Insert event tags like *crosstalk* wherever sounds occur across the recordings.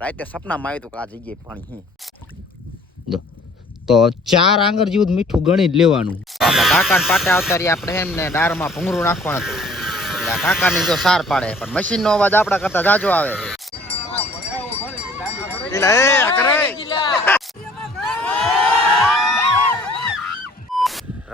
રાતે સપનામાં આવ્યું હતું કે આ જગ્યાએ પાણી હે. જો તો ચાર આંગળ જેવું મીઠું ગણી જ લેવાનું. કાકા પાટે આવતા રહી આપણે એમને ડારમાં ભૂંગળું નાખવાનું હતું. એટલે કાકાની જો સાર પાડે પણ મશીનનો અવાજ આપણા કરતા જાજો આવે.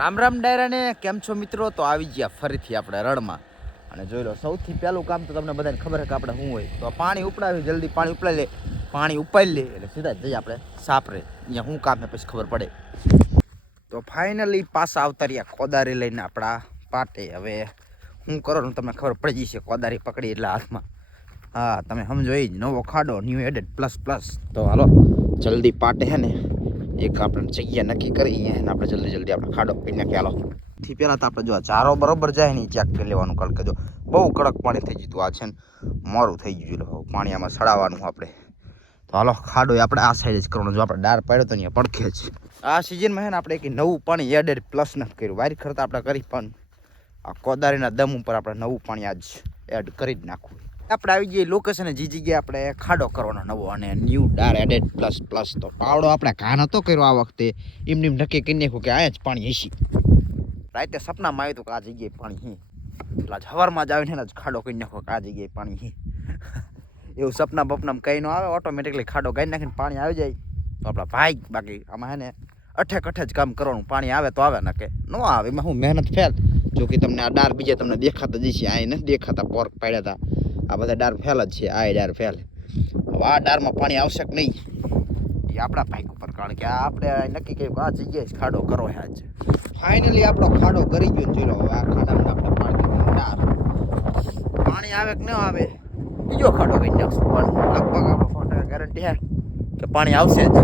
રામ રામ ડાયરાને કેમ છો મિત્રો? તો આવી ગયા ફરીથી આપણે રણમાં. અને જોઈ લો, સૌથી પહેલું કામ તો તમને બધાને ખબર છે કે આપણે શું હોય. તો પાણી ઉપડાવી, જલ્દી પાણી ઉપડાવી લે, પાણી ઉપાડી લે, એટલે સીધા જઈએ આપણે સાપરે. અહીંયા શું કામ છે પછી ખબર પડે. તો ફાઇનલી પાછા આવતા રહ્યા કોદારી લઈને આપણા પાટે. હવે શું કરો ને તમને ખબર પડી જશે, કોદારી પકડી એટલે હાથમાં. હા, તમે સમજો એ જ, નવો ખાડો ન્યૂ એડેડ પ્લસ પ્લસ તો હાલો, જલ્દી પાટે હે ને, એક આપણે જગ્યા નક્કી કરી, અહીંયા આપણે જલ્દી જલ્દી આપણે ખાડો એ નાખી હાલો. થી પહેલાં તો આપણે જો આ ચારો બરોબર જાય ને ચેક કરી લેવાનું કારણ કે જો બહુ કડક પાણી થઈ ગયું આ છે ને મોરું થઈ ગયું એટલે પાણી આમાં સડાવવાનું આપણે. તો હાલો, ખાડો આપણે આ સાઈડ જ કરવાનો. જો આપણે ડાર પાડ્યો તો અહીંયા પડખે જ. આ સિઝનમાં છે ને આપણે એક નવું પાણી એડેડ પ્લસ નથી કર્યું. વાયર ખરતા આપણે કરી પણ આ કોદારીના દમ ઉપર આપણે નવું પાણી આજ એડ કરી જ નાખવું. આપણે આવી જઈએ લોકેશન જે જગ્યાએ આપણે ખાડો કરવાનો નવો અને ન્યૂ ડાર એડેડ પ્લસ પ્લસ તો. પાવડો આપણે ઘા નતો કર્યો આ વખતે. એમને એમ નક્કી કરી નાખ્યું કે અહીંયા જ પાણી હસી રાતે સપનામાં આવ્યું હતું કે આ જગ્યાએ પાણી હી. એટલે સવારમાં જ આવીને જ ખાડો કરી નાખો કે આ જગ્યાએ પાણી હી. એવું સપના બપનામાં કંઈ ન આવે ઓટોમેટિકલી ખાડો ગાઈ નાખીને પાણી આવી જાય. તો આપણા ભાઈ બાકી આમાં હે ને અઠે કઠે જ કામ કરવાનું, પાણી આવે તો આવે ને કે ન આવે, એમાં હું મહેનત ફેલ. જો કે તમને આ ડાર બીજા તમને દેખાતા જ છે આ નથી દેખાતા પોર્ક પાડ્યા હતા આ બધા ડાર ફેલ જ છે, આ ડાર ફેલ. હવે આ ડારમાં પાણી આવશે કે નહીં? એ આપણા ભાઈ કારણ કે આપણે નક્કી કર્યું કે આ જગ્યાએ જ ખાડો કરો હે આજે. ફાઇનલી આપણો ખાડો કરી ગયો જોઈ લો હવે આ ખાડામાં આપણે પાણી પાણી આવે કે ન આવે? બીજો ખાડો કરી નાખશું. પણ લગભગ આપણો સો ટકા ગેરંટી હે કે પાણી આવશે જ.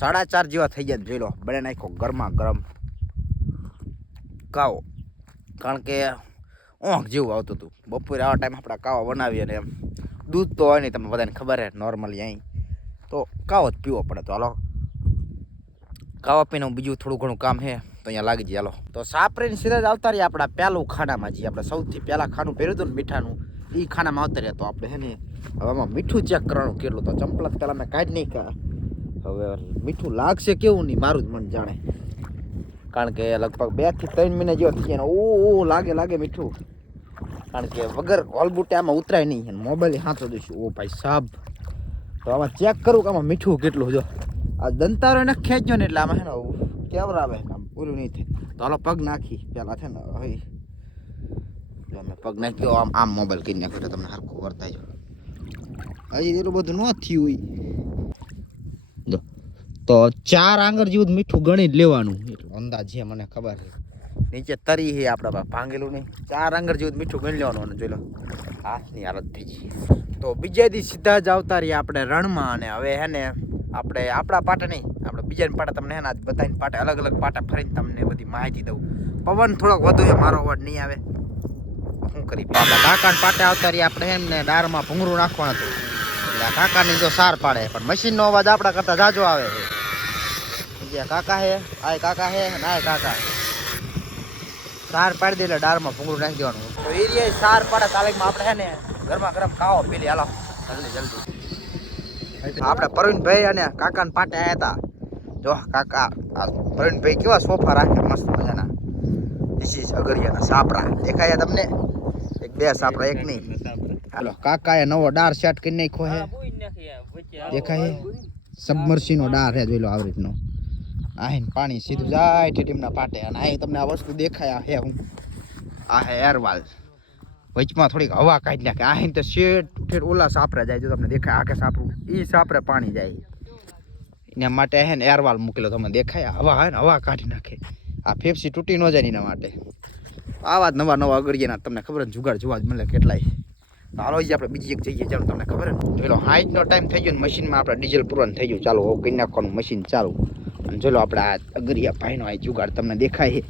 સાડા ચાર જેવા થઈ ગયા જોઈ લો બને નાખો ગરમા ગરમ કાવો. કારણ કે ઊંઘ જેવું આવતું હતું. બપોરે આવા ટાઈમ આપણે કાવા બનાવીએ ને એમ. દૂધ તો હોય નહીં તમને બધાને ખબર હે નોર્મલી અહીં. તો કાવો જ પીવો પડે તો. હાલો. કાવા પીનું બીજું થોડું ઘણું કામ છે તો અહીંયા લાગી જાય. હાલો. તો સાપરીને સીધા જ આવતા રહ્યા આપણા પહેલું ખાનામાં જે આપણે સૌથી પહેલાં ખાનું પહેર્યું હતું મીઠાનું એ ખાનામાં આવતા રહ્યા. તો આપણે હે ને, હવે આમાં મીઠું ચેક કરવાનું કેટલું તો ચંપલા પહેલાં મેં કાઢી નહીં કા હવે મીઠું લાગશે કેવું નહીં, મારું જ મન જાણે. કારણ કે લગભગ બેથી ત્રણ મહિના જેવા થઈ ગયા ઓ ઓ, લાગે લાગે મીઠું. કારણ કે વગર ઓલબુટે આમાં ઉતરાય નહીં મોબાઈલ હાથો દઈશું. ઓ ભાઈ સાબ. તો આમાં ચેક કરું કે આમાં મીઠું કેટલું જો. આ દંતારો એને ખેંચ્યો ને એટલે આમાં છે ને કેવર આવે આમ, પૂરું નહીં થાય. તો હાલો પગ નાખી પહેલાં છે ને, હવે જો મેં પગ નાખ્યો, આમ આમ મોબાઈલ કરી નાખ્યો તમને સરખું વર્તાય જો હજી એટલું બધું ન થયું હોય. જો, તો ચાર આંગળ જેવું મીઠું ગણી જ લેવાનું. એટલે અંદાજ છે મને ખબર છે. નીચે તરી છે આપણા ભાંગેલું નહીં. ચાર આંગળ જેવું મીઠું ગણી લેવાનું અને જોઈ લો, હાથની હાલત થઈ ગઈ. તો બીજા દી સીધા જ આવતા રહીએ આપણે રણમાં અને હવે હે ને આપણે આપણા પાટે નહીં, આપણે બીજાને પાટે તમને એના બધાને પાટે અલગ અલગ પાટા ફરીને તમને બધી માહિતી દઉં. પવન થોડોક વધુ એ મારો અવાજ નહીં આવે. શું કરી આપણે કાકાને પાટે આવતા રહીએ આપણે એમ ને દારમાં ભૂંગળું નાખવાનું હતું. એટલે આ કાકાની જો સાર પાડે, પણ મશીનનો અવાજ આપણા કરતા જાજો આવે છે. જે કાકા હે, આય કાકા હે ને આય કાકા સાર પાડી દે એટલે દારમાં ભૂંગળું નાખી દેવાનું. તો એ સાર પાડે તાલીમમાં આપણે હે ને ગરમા ગરમ ખાવો પેલી હાલો. જલ્દી જલ્દી આપણે પ્રવીણભાઈ અને કાકાને પાટે આવ્યા હતા. જો, કાકા પ્રવીણભાઈ કેવા સોફા રાખે, મસ્ત મજાના. ધીસ ઇઝ અગરિયાના સાપરા. દેખાય તમને? એક, બે સાપરા, એક નહીં. હાલો, કાકાએ નવો ડાર સેટ કરી નાખ્યો હે દેખાય સબમર્સીનો ડાર હે જોઈ લો આવી રીતનો. આહીન પાણી સીધું જાય ટીટીમના પાટે. અને અહીં તમને આ વસ્તુ દેખાય હે હું. આ હે એરવાલ. વચમાં થોડીક હવા કાઢી નાખે. આહીન તો શેઠ ઠેઠ ઓલા સાપરા જાય, જો તમને દેખાય, આખે સાપરું. એ સાપરે પાણી જાય. એના માટે હે ને એરવાલ મૂકેલો તમને દેખાય. હવા હે ને હવા કાઢી નાખે. આ ફેફસી તૂટી ન જાય એના માટે. આવા જ નવા નવા અગડિયાના તમને ખબર ને, જુગાડ જોવા જ મળે કેટલાય. હાલો જ આપણે બીજી એક જઈએ ચાલો, તમને ખબર ને? જોઈ લો, હાઈટનો ટાઈમ થઈ ગયો ને, મશીનમાં આપણે ડીઝલ પૂરણ થઈ ગયું. ચાલો કરી નાખવાનું મશીન ચાલુ. અને જોઈ લો, આપણે આ અગરિયા ભાઈનો આ જુગાડ તમને દેખાય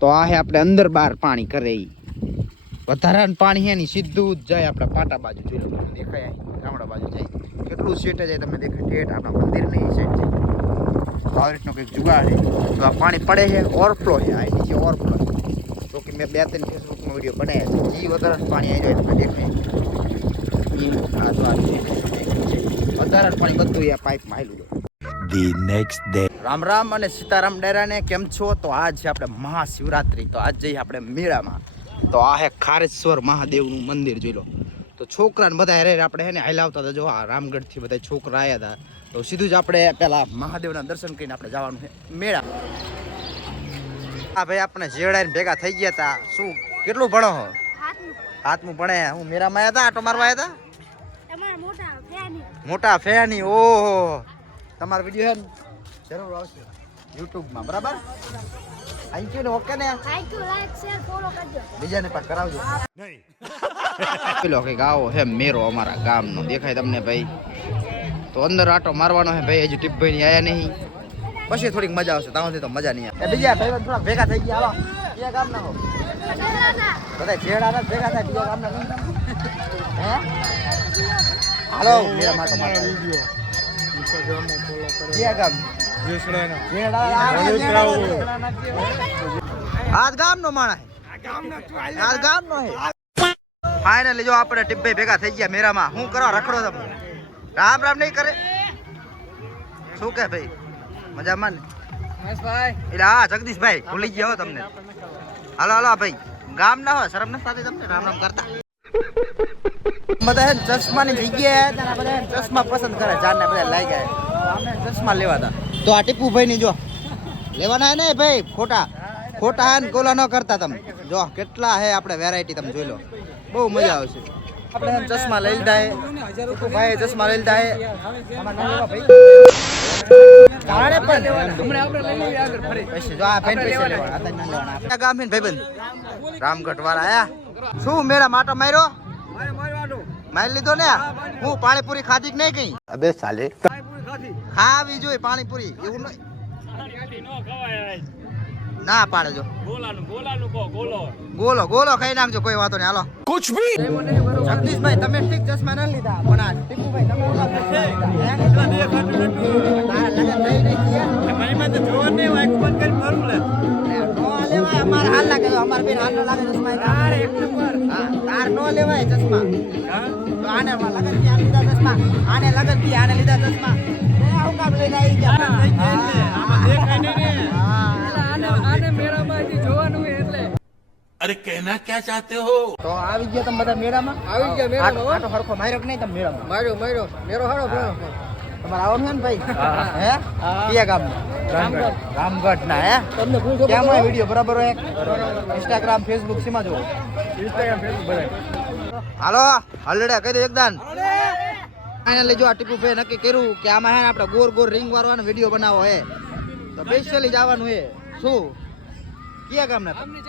તો આ હે આપણે અંદર બહાર પાણી કરે ઈ. વધારાનું પાણી છે ની સીધું જ જાય આપણા પાટા બાજુ જોઈ લો દેખાય ગામડા બાજુ જાય. કેટલું સેટ જાય તમે દેખાય ઠેઠ આપણા મંદિરની એ સેટ જાય. આવી રીતનો કંઈક જુગાડ છે. તો આ પાણી પડે છે ઓવરફ્લો છે. આ નીચે ઓવરફ્લો તો કે મેં બે ત્રણ ફેસબુકમાં વીડિયો બનાવ્યા છે. જે વધારાનું પાણી આવી જાય તમે દેખાય. આ જો આ પાણી બધું આ પાઇપમાં આવેલું the next day. Ram Ram અને સીતારામ ડેરાને કેમ છો? તો આજ છે આપણે મહાશિવરાત્રિ. તો આજ જઈએ આપણે મેળામાં. તો આ હે ખારેશ્વર મહાદેવનું મંદિર જોઈ લો. તો છોકરાને બધા હેરે આપણે હે ને હાલાવતા હતા. જો આ રામગઢથી બધા છોકરા આવ્યા હતા. તો સીધું જ આપણે પેલા મહાદેવના દર્શન કરીને આપણે જવાનું છે મેળા. હા ભાઈ આપણે જેડાઈને ભેગા થઈ ગયા હતા શું કેટલું ભણો હો? હાથમું ભણે. હું મેળામાં આવ્યા હતા આટો મારવા આવ્યા હતા મોટા ફેની. મોટા ફેની ઓહો. તમારો વીડિયો હે ને જરૂર આવશે. યુટ્યુબમાં બરાબર? થેન્ક યુ ને ઓકે ને? લાઈક લાઈક શેર ફોલો કરજો. બીજાને પણ કરાવજો. પેલો કંઈક આવો હે મેરો અમારા ગામનો. દેખાય તમને ભાઈ? તો અંદર આટો મારવાનો હે ભાઈ હજી ટીપભાઈ ની આયા નહીં. પછી થોડીક મજા આવશે તાવથી તો મજા નહીં આવે. બીજા ભાઈ થોડા ભેગા થઈ ગયા હાલો બીજા ગામના હો. બધા ભેગા થાય બીજા ગામના. હે? હાલો મેરા માટો ગામ. આજ ગામ નો માણા આજ ગામ નો હે ફાઇનલી જો આપણે ટીબ્બે ભેગા થઈ ગયા મેરામાં. હું કરો રખડો તમે રામ રામ નહીં કરે. શું કે ભાઈ? મજામાં ને? એટલે હા જગદીશભાઈ ભૂલી ગયા હો તમને. હાલો હાલો ભાઈ. ગામ ના હોય શરમ ના સાથે તમને? રામ રામ કરતા. બધા ચશ્મા ની જગ્યાએ બધા ચશ્મા પસંદ કરે જાનને બધા લાગ્યા ગયા અમને ચશ્મા લેવા હતા. તો આ ટીપુ ભાઈ ની જો. લેવાના ને ભાઈ ખોટા. ખોટા ને કોલા ન કરતા તમે. જો કેટલા હે આપણે વેરાયટી તમે જોઈ લો. બહુ મજા આવશે. આપણે ચશ્મા લઈ લીધા હે. ભાઈ ચશ્મા લઈ લીધા હે. રામગઢ વાળા આયા શું મેળા માટો માર્યો? મારી લીધો ને હું પાણીપુરી ખાધી કે કઈ? અબે સાલે. ખાવી જોઈએ પાણીપુરી એવું ના પાડે જો. ગોલો ગોલો ખાઈ નાખજો કોઈ વાતો નહીં હાલો. કુછ ભી જગદીશભાઈ તમે ઠીક ચશ્મા ના લીધા પણ આ ટીકુભાઈ તમે અમારે હાલ લાગે અમારે બેન હાલ લાગે ચશ્મા તાર નો લેવાય ચશ્મા. આને લગનથી આને લીધા ચશ્મા આને લગનથી આને લીધા ચશ્મા. અરે કહેના ક્યાં ચાહતે હો? તો આવી ગયા તમે બધા મેળામાં? આવી ગયા મેળામાં આટો હરખો માર્યો કે નહીં તમે મેળામાં? માર્યો માર્યો. મેળો હારો તમારે આવવાનું છે ને ભાઈ? હે. કયા ગામ રામગઢ. રામગઢ ના હે? તમને ભૂલ કેમ હોય? વિડિયો? બરાબર હોય ઇન્સ્ટાગ્રામ ફેસબુક સીમાં જો ઇન્સ્ટાગ્રામ ફેસબુક હાલો હલડે કહી દો એકદાન. ફાઇનલી જો આ ટીપુ ભાઈ નક્કી કર્યું કે આમાં હે આપણે ગોર ગોર રિંગ વાળવાનો વીડિયો બનાવો હે. તો સ્પેશિયલી જવાનું હે. શું? કયા ગામના? તમે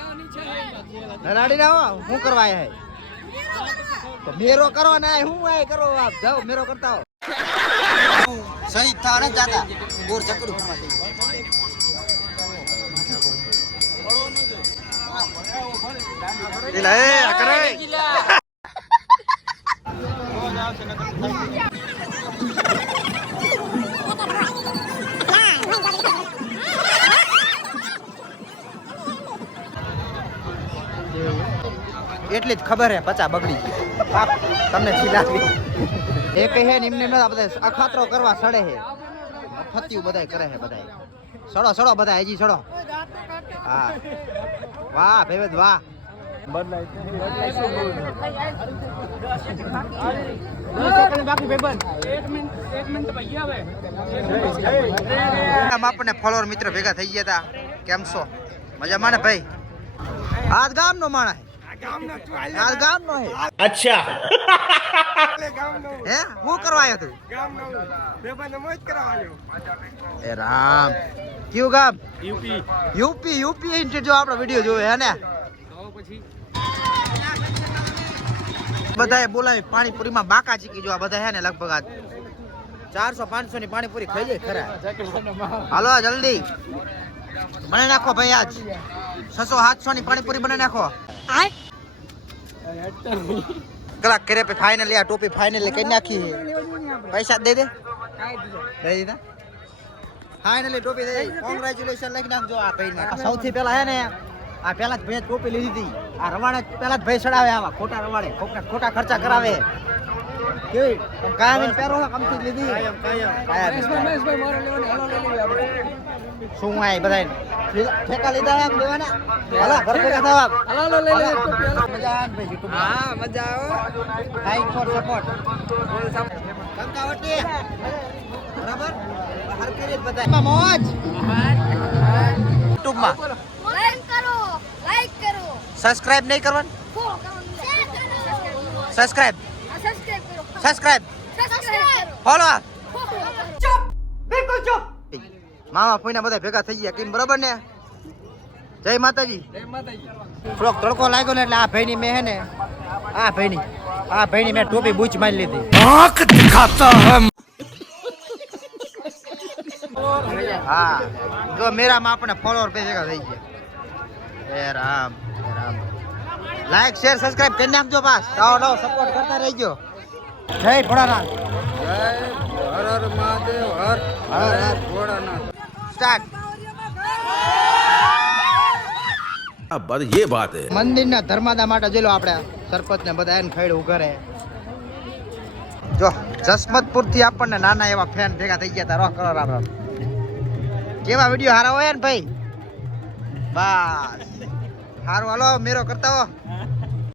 નરાડી ના આવો. શું કરવા આયા હે? તો મેરો કરો ને આય હું આય કરો આપ. જાઓ મેરો કરતા હો સહી થાને જાતા ગોર ચકડું. ફરવા જઈએ. એલા એ કરે *laughs* *laughs* *laughs* એટલી જ ખબર હે પચા બગડી ગઈ તમને ખીલાવી એ કહે ને એમને આ બધા અખાતરો કરવા સડે હે. ફતિયું બધાય કરે હે બધાય. સડો સડો બધા, હજી સડો. હા. વાહ, ભેવેદ, વાહ. આપણને ફોલોવર મિત્ર ભેગા થઈ ગયા હતા કેમ છો? મજામાં ને ભાઈ? આજ ગામ નો હે. અચ્છા. હે? હું કરવા આવ્યો તું? ગામ નો બેબા નમો જ કરવા આવ્યો એ રામ. કયું ગામ? યુપી. યુપી યુપી ઇન્ટર જો આપણો વિડિયો જોવે હે ને? તો પછી બધાએ બોલાવી પાણીપુરીમાં બાકા ચીકી જોવા બધા હે ને લગભગ આ ચારસો પાંચસો ની પાણીપુરી ખાઈ જાય ખરા. હાલો જલ્દી. બનાવી નાખો ભાઈ આજ. છસો સાતસો ની પાણીપુરી બનાવી નાખો. કલાક કરે પે ફાઇનલી આ ટોપી ફાઇનલી કઈ નાખી છે. પૈસા દે દે. દે દીધા. ફાઇનલી ટોપી દે કોંગ્રેચ્યુલેશન લખી નાખજો. આ ભાઈ સૌથી પહેલા હે ને, આ પહેલા જ ભાઈ ટોપી લીધી હતી. આ રવાડે પહેલા જ ભાઈ ચડાવે આવા ખોટા રવાડે. ખોટા ખોટા ખર્ચા કરાવે. કેવી? તમે કાયમ એને પહેરો છો કમથી લીધી? કાયમ શું આય બધા ઠેકા લીધા એમ લેવાના? હાલા ઘર ભેગા થવા મજા આવે ભાઈ માં? હા મજા આવે. Thank for support. કંકાવટી. બરાબર? હર કરી બધાય. મોજ. YouTube માં. લાઈક કરો લાઈક કરો. સબસ્ક્રાઇબ નહીં કરવાનું? ફોલો કરો. શેર સબસ્ક્રાઇબ સબસ્ક્રાઇબ ફોલો ચૂપ બિલકુલ ચૂપ મામા ફોઈના બધા ભેગા થઈ ગયા કેમ બરાબર ને? જય માતાજી. જય માતાજી. થોડોક તડકો લાગ્યો ને એટલે આ ભાઈની મેં હે ને આ ભાઈની આ ભાઈની મેં ટોપી બૂચ મારી લીધી. આંખ દિખાતા હમ હા જો મેરામાં આપણે ફોલોવર બે ભેગા થઈ ગયા. હે રામ હે રામ. લાઈક શેર સબસ્ક્રાઇબ કરી નાખજો બસ આવો નવો સપોર્ટ કરતા રહેજો. જય ભોળાનાથ. જય હર હર મહાદેવ હર હર હર ભોળાનાથ સ્ટાર્ટ. આ બાદ યે વાત હે મંદિરના ધર્માદા માટે જોઈ લો આપણે સરપંચને બધા એને ખેડ ઉઘરે જો જસમતપુરથી આપણને નાના એવા ફેન ભેગા થઈ ગયા હતા. રોહ કરો રામ કેવા વીડિયો હારા હોય ને ભાઈ? બસ. હારો હાલો મેરો કરતા હો.